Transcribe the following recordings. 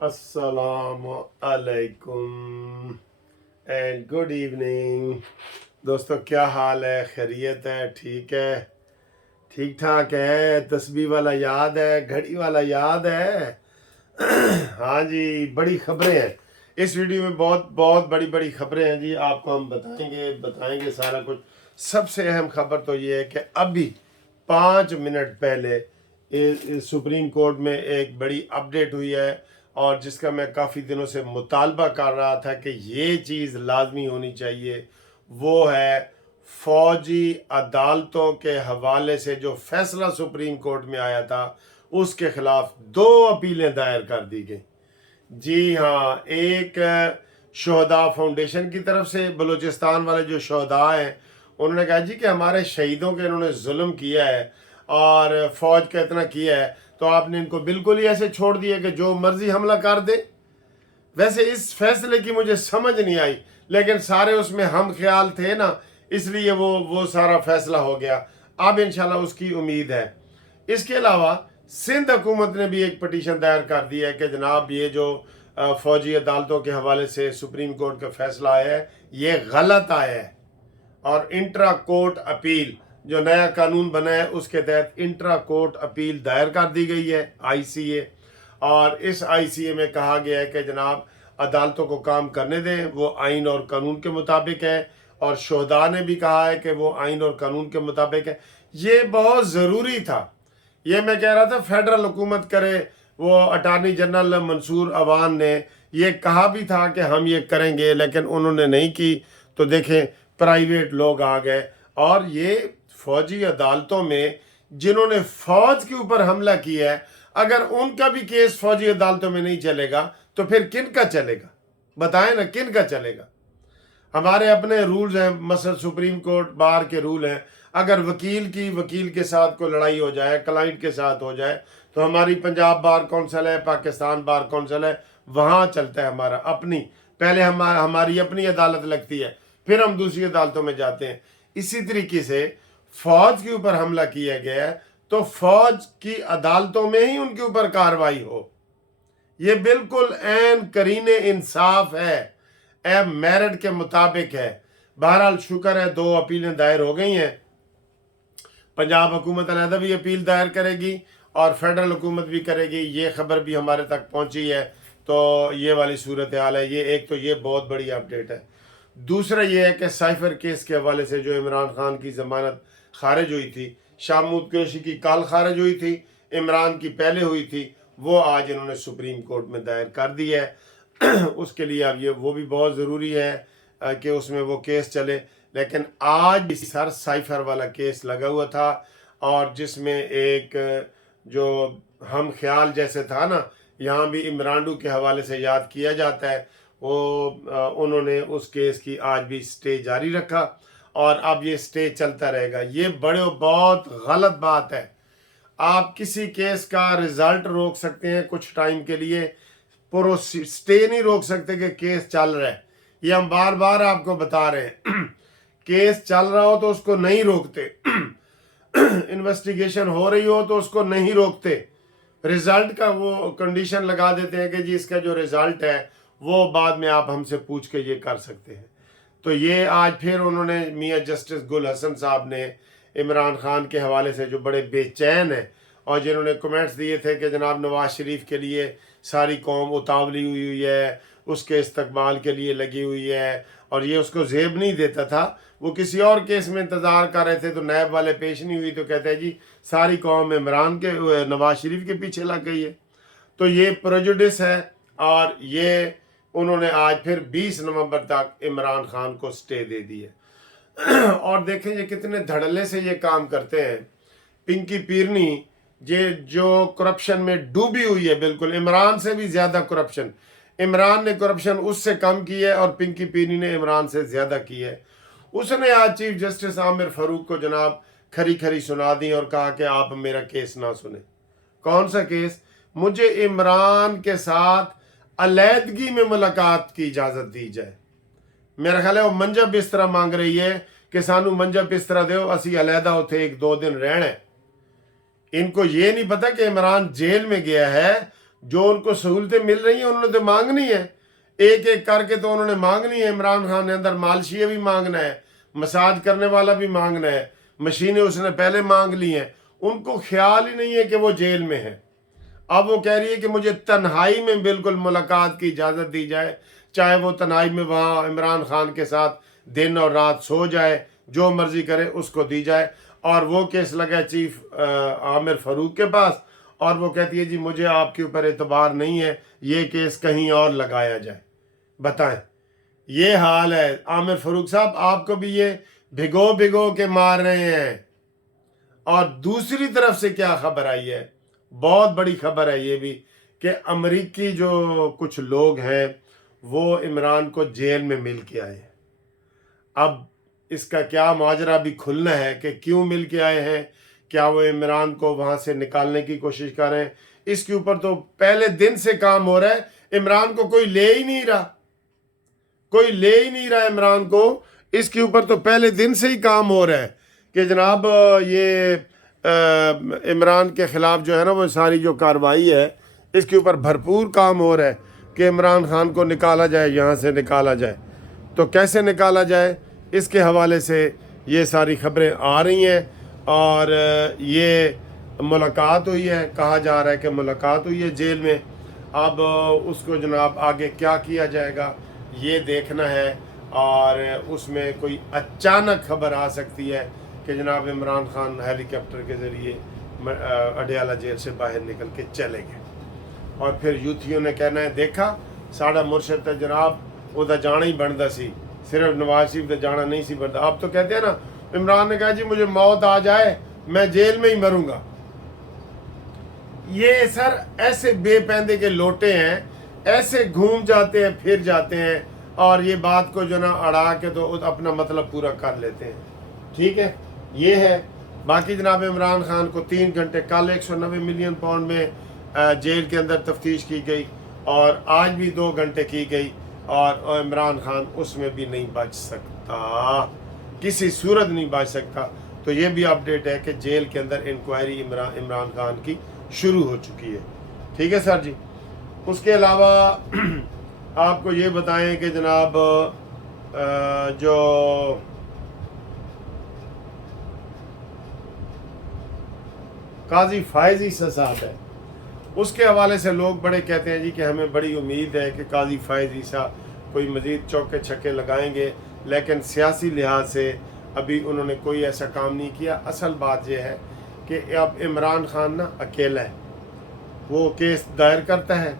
अस्सलाम अलैकुम and good evening. दोस्तों क्या हाल है? खैरियत है? ठीक है, ठीक ठाक है। तस्बीह वाला याद है, घड़ी वाला याद है। हाँ जी, बड़ी खबरें हैं इस वीडियो में, बहुत बहुत बड़ी बड़ी खबरें हैं जी। आपको हम बताएंगे सारा कुछ। सबसे अहम खबर तो ये है कि अभी 5 मिनट पहले सुप्रीम कोर्ट में एक बड़ी अपडेट हुई है, और जिसका मैं काफ़ी दिनों से मुतालबा कर रहा था कि ये चीज़ लाजमी होनी चाहिए। वो है फौजी अदालतों के हवाले से जो फैसला सुप्रीम कोर्ट में आया था, उसके खिलाफ 2 अपीलें दायर कर दी गई। जी हाँ, एक शहदा फाउंडेशन की तरफ से बलूचिस्तान वाले जो शहदा हैं, उन्होंने कहा जी कि हमारे शहीदों के इन्होंने जुल्म किया है और फौज का इतना किया है, तो आपने इनको बिल्कुल ही ऐसे छोड़ दिया कि जो मर्जी हमला कर दे। वैसे इस फैसले की मुझे समझ नहीं आई, लेकिन सारे उसमें हम ख्याल थे ना, इसलिए वो सारा फैसला हो गया। अब इंशाल्लाह उसकी उम्मीद है। इसके अलावा सिंध हुकूमत ने भी एक पटिशन दायर कर दिया है कि जनाब ये जो फौजी अदालतों के हवाले से सुप्रीम कोर्ट का फैसला आया है, ये गलत आया है। और इंट्रा कोर्ट अपील, जो नया कानून बना है, उसके तहत इंट्रा कोर्ट अपील दायर कर दी गई है ICA। और इस ICA में कहा गया है कि जनाब अदालतों को काम करने दें, वो आइन और कानून के मुताबिक है। और शहदा ने भी कहा है कि वो आइन और कानून के मुताबिक है। ये बहुत ज़रूरी था। ये मैं कह रहा था फेडरल हुकूमत करे। वो अटार्नी जनरल मंसूर अवान ने ये कहा भी था कि हम ये करेंगे, लेकिन उन्होंने नहीं की। तो देखें, प्राइवेट लोग आ गए। और ये फौजी अदालतों में जिन्होंने फौज के ऊपर हमला किया है, अगर उनका भी केस फौजी अदालतों में नहीं चलेगा तो फिर किन का चलेगा? बताएं ना, किन का चलेगा? हमारे अपने रूल्स हैं, मसलन सुप्रीम कोर्ट बार के रूल हैं। अगर वकील के साथ कोई लड़ाई हो जाए, क्लाइंट के साथ हो जाए, तो हमारी पंजाब बार कौंसिल है, पाकिस्तान बार कौंसिल है, वहाँ चलता है हमारा अपनी। पहले हमारी अपनी अदालत लगती है, फिर हम दूसरी अदालतों में जाते हैं। इसी तरीके से फौज के ऊपर हमला किया गया है, तो फौज की अदालतों में ही उनके ऊपर कार्रवाई हो। ये बिल्कुल ऐन करीने इंसाफ है, मेरिट के मुताबिक है। बहरहाल शुक्र है 2 अपीलें दायर हो गई हैं। पंजाब हुकूमत अलहदा भी अपील दायर करेगी और फेडरल हुकूमत भी करेगी। ये खबर भी हमारे तक पहुंची है। तो ये वाली सूरत हाल है। ये एक तो ये बहुत बड़ी अपडेट है। दूसरा ये है कि साइफर केस के हवाले से जो इमरान खान की ज़मानत खारिज हुई थी, शाह महमूद कुरैशी की कल खारिज हुई थी, इमरान की पहले हुई थी, वो आज इन्होंने सुप्रीम कोर्ट में दायर कर दी है। उसके लिए अब ये वो भी बहुत ज़रूरी है कि उसमें वो केस चले। लेकिन आज सर साइफर वाला केस लगा हुआ था, और जिसमें एक जो हम ख्याल जैसे था ना, यहाँ भी इमरानडू के हवाले से याद किया जाता है, वो उन्होंने उस केस की आज भी स्टे जारी रखा, और अब ये स्टे चलता रहेगा। ये बहुत गलत बात है। आप किसी केस का रिजल्ट रोक सकते हैं कुछ टाइम के लिए, पर स्टे नहीं रोक सकते कि केस चल रहा है। ये हम बार बार आपको बता रहे हैं। केस चल रहा हो तो उसको नहीं रोकते। इन्वेस्टिगेशन हो रही हो तो उसको नहीं रोकते। रिजल्ट का वो कंडीशन लगा देते हैं कि जी इसका जो रिजल्ट है वो बाद में आप हमसे पूछ के ये कर सकते हैं। तो ये आज फिर उन्होंने मियां जस्टिस गुल हसन साहब ने इमरान खान के हवाले से जो बड़े बेचैन हैं, और जिन्होंने कमेंट्स दिए थे कि जनाब नवाज शरीफ के लिए सारी कौम उतावली हुई है, उसके इस्तकबाल के लिए लगी हुई है, और ये उसको जेब नहीं देता था। वो किसी और केस में इंतज़ार कर रहे थे तो नैब वाले पेश नहीं हुई, तो कहते हैं जी सारी कौम इमरान के नवाज शरीफ के पीछे लग गई है। तो ये प्रेजुडिस है, और ये उन्होंने आज फिर 20 नवंबर तक इमरान खान को स्टे दे दी है। और देखें ये कितने धड़ल्ले से ये काम करते हैं। पिंकी पीरनी ये जो करप्शन में डूबी हुई है, बिल्कुल इमरान से भी ज़्यादा करप्शन। इमरान ने करप्शन उससे कम की है, और पिंकी पीरनी ने इमरान से ज़्यादा की है। उसने आज चीफ जस्टिस आमिर फारूक को जनाब खरी खरी सुना दी और कहा कि आप मेरा केस ना सुने। कौन सा केस? मुझे इमरान के साथ अलैदगी में मुलाकात की इजाज़त दी जाए। मेरा ख्याल है वो मंजा बिस्तरा मांग रही है कि सानू मंजा बिस्तरा दो, असी अलहदा उथे 1-2 दिन रहना है। इनको ये नहीं पता कि इमरान जेल में गया है जो उनको सहूलतें मिल रही हैं उन्होंने तो मांगनी है, एक एक करके तो उन्होंने मांगनी है। इमरान खान ने अंदर मालशिया भी मांगना है, मसाज करने वाला भी मांगना है, मशीनें उसने पहले मांग ली हैं। उनको ख्याल ही नहीं है कि वो जेल में है। अब वो कह रही है कि मुझे तन्हाई में बिल्कुल मुलाकात की इजाज़त दी जाए, चाहे वो तन्हाई में वहाँ इमरान खान के साथ दिन और रात सो जाए, जो मर्जी करे उसको दी जाए। और वो केस लगा चीफ आमिर फारूक के पास, और वो कहती है जी मुझे आपके ऊपर एतबार नहीं है, ये केस कहीं और लगाया जाए। बताएं, ये हाल है। आमिर फारूक साहब आपको भी ये भिगो भिगो के मार रहे हैं। और दूसरी तरफ से क्या खबर आई है, बहुत बड़ी खबर है ये भी, कि अमेरिकी जो कुछ लोग हैं वो इमरान को जेल में मिल के आए हैं। अब इसका क्या माजरा भी खुलना है कि क्यों मिल के आए हैं, क्या वो इमरान को वहाँ से निकालने की कोशिश कर रहे हैं। इसके ऊपर तो पहले दिन से काम हो रहा है, इमरान को कोई ले ही नहीं रहा, कोई ले ही नहीं रहा इमरान को। इसके ऊपर तो पहले दिन से ही काम हो रहा है कि जनाब ये इमरान के ख़िलाफ़ जो है ना वो सारी जो कार्रवाई है इसके ऊपर भरपूर काम हो रहा है कि इमरान खान को निकाला जाए, यहाँ से निकाला जाए। तो कैसे निकाला जाए इसके हवाले से ये सारी खबरें आ रही हैं। और ये मुलाकात हुई है, कहा जा रहा है कि मुलाकात हुई है जेल में। अब उसको जनाब आगे क्या किया जाएगा ये देखना है। और उसमें कोई अचानक खबर आ सकती है कि जनाब इमरान खान हेलीकॉप्टर के ज़रिए अडयाला जेल से बाहर निकल के चले गए, और फिर यूथियों ने कहना है देखा साड़ा मुर्शद तो जनाब उदा जाना ही बनता सी, सिर्फ नवाज शरीफ का जाना नहीं सी बनता। आप तो कहते हैं ना, इमरान ने कहा जी मुझे मौत आ जाए मैं जेल में ही मरूंगा। ये सर ऐसे बेपैंदे के लोटे हैं, ऐसे घूम जाते हैं फिर जाते हैं, और ये बात को जो ना अड़ा के तो अपना मतलब पूरा कर लेते हैं। ठीक है, ये है। बाकी जनाब इमरान खान को 3 घंटे कल 190 मिलियन पाउंड में जेल के अंदर तफ्तीश की गई, और आज भी 2 घंटे की गई, और इमरान खान उसमें भी नहीं बच सकता, किसी सूरत नहीं बच सकता। तो ये भी अपडेट है कि जेल के अंदर इंक्वायरी इमरान खान की शुरू हो चुकी है। ठीक है सर जी। उसके अलावा आपको ये बताएं कि जनाब जो काजी फायज ईसा साहब है उसके हवाले से लोग बड़े कहते हैं जी कि हमें बड़ी उम्मीद है कि काजी फायज ईसा कोई मज़ीद चौके छक्के लगाएंगे, लेकिन सियासी लिहाज से अभी उन्होंने कोई ऐसा काम नहीं किया। असल बात यह है कि अब इमरान खान ना अकेला है, वो केस दायर करता है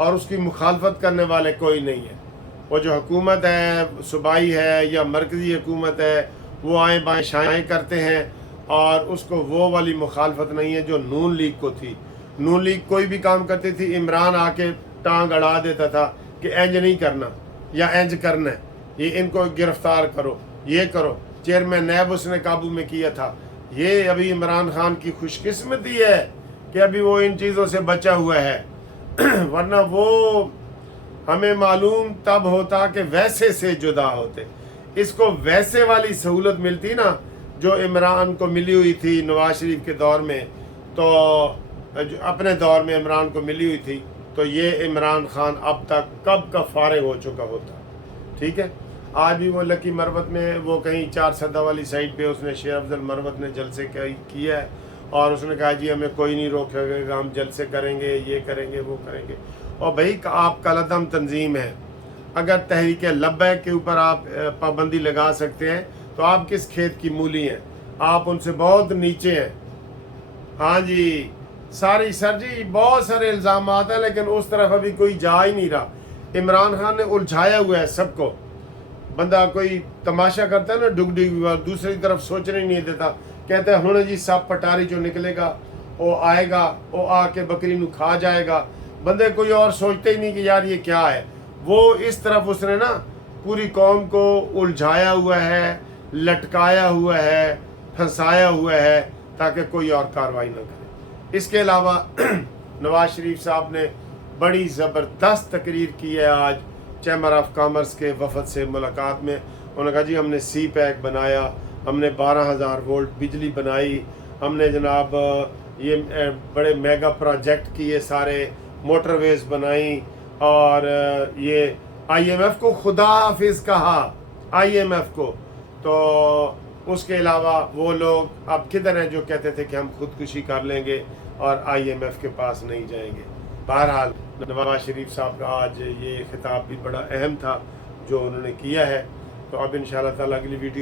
और उसकी मुखालफत करने वाले कोई नहीं है। वो जो हुकूमत है, सूबाई है या मरकज़ी हुकूमत है, वो आए बाएँ शाएँ करते हैं, और उसको वो वाली मुखालफत नहीं है जो नून लीग को थी। नून लीग कोई भी काम करती थी, इमरान आके टांग अड़ा देता था कि इंज नहीं करना या इंज करना है, ये इनको गिरफ्तार करो, ये करो। चेयरमैन नैब उसने काबू में किया था। ये अभी इमरान खान की खुशकिस्मती है कि अभी वो इन चीज़ों से बचा हुआ है, वरना वो हमें मालूम तब होता कि वैसे से जुदा होते। इसको वैसे वाली सहूलत मिलती ना जो इमरान को मिली हुई थी नवाज शरीफ के दौर में, तो अपने दौर में इमरान को मिली हुई थी, तो ये इमरान खान अब तक कब का फारिग हो चुका होता। ठीक है, आज भी वो लकी मरवत में, वो कहीं 4 सदा वाली साइड पे उसने शेर अफजल मरवत ने जलसे किया है, और उसने कहा जी हमें कोई नहीं रोकेगा, हम जलसे करेंगे, ये करेंगे, वो करेंगे। और भाई आप कलदम तंजीम है, अगर तहरीक लब्बैक के ऊपर आप पाबंदी लगा सकते हैं तो आप किस खेत की मूली हैं, आप उनसे बहुत नीचे हैं। हाँ जी, सारी सर जी बहुत सारे इल्ज़ाम आते हैं, लेकिन उस तरफ अभी कोई जा ही नहीं रहा। इमरान खान ने उलझाया हुआ है सबको। बंदा कोई तमाशा करता है ना डुगडी, दूसरी तरफ सोचने नहीं देता, कहता है हुण जी सब पटारी जो निकलेगा वो आएगा, वो आके बकरी नू खा जाएगा। बंदे कोई और सोचते ही नहीं कि यार ये क्या है। वो इस तरफ उसने ना पूरी कौम को उलझाया हुआ है, लटकाया हुआ है, फंसाया हुआ है, ताकि कोई और कार्रवाई न करे। इसके अलावा नवाज शरीफ साहब ने बड़ी ज़बरदस्त तकरीर की है आज चैम्बर ऑफ कॉमर्स के वफद से मुलाकात में। उन्होंने कहा जी हमने सी पैक बनाया, हमने 12,000 वोल्ट बिजली बनाई, हमने जनाब ये बड़े मेगा प्रोजेक्ट किए सारे, موٹر ویز بنائی اور یہ IMF کو خدا حافظ کہا IMF کو. تو اس کے علاوہ وہ لوگ اب کدھر ہیں جو کہتے تھے کہ ہم خودکشی کر لیں گے اور IMF کے پاس نہیں جائیں گے. بہرحال نواز شریف صاحب کا آج یہ خطاب بھی بڑا اہم تھا جو انہوں نے کیا ہے. تو اب انشاءاللہ تعالیٰ اگلی ویڈیو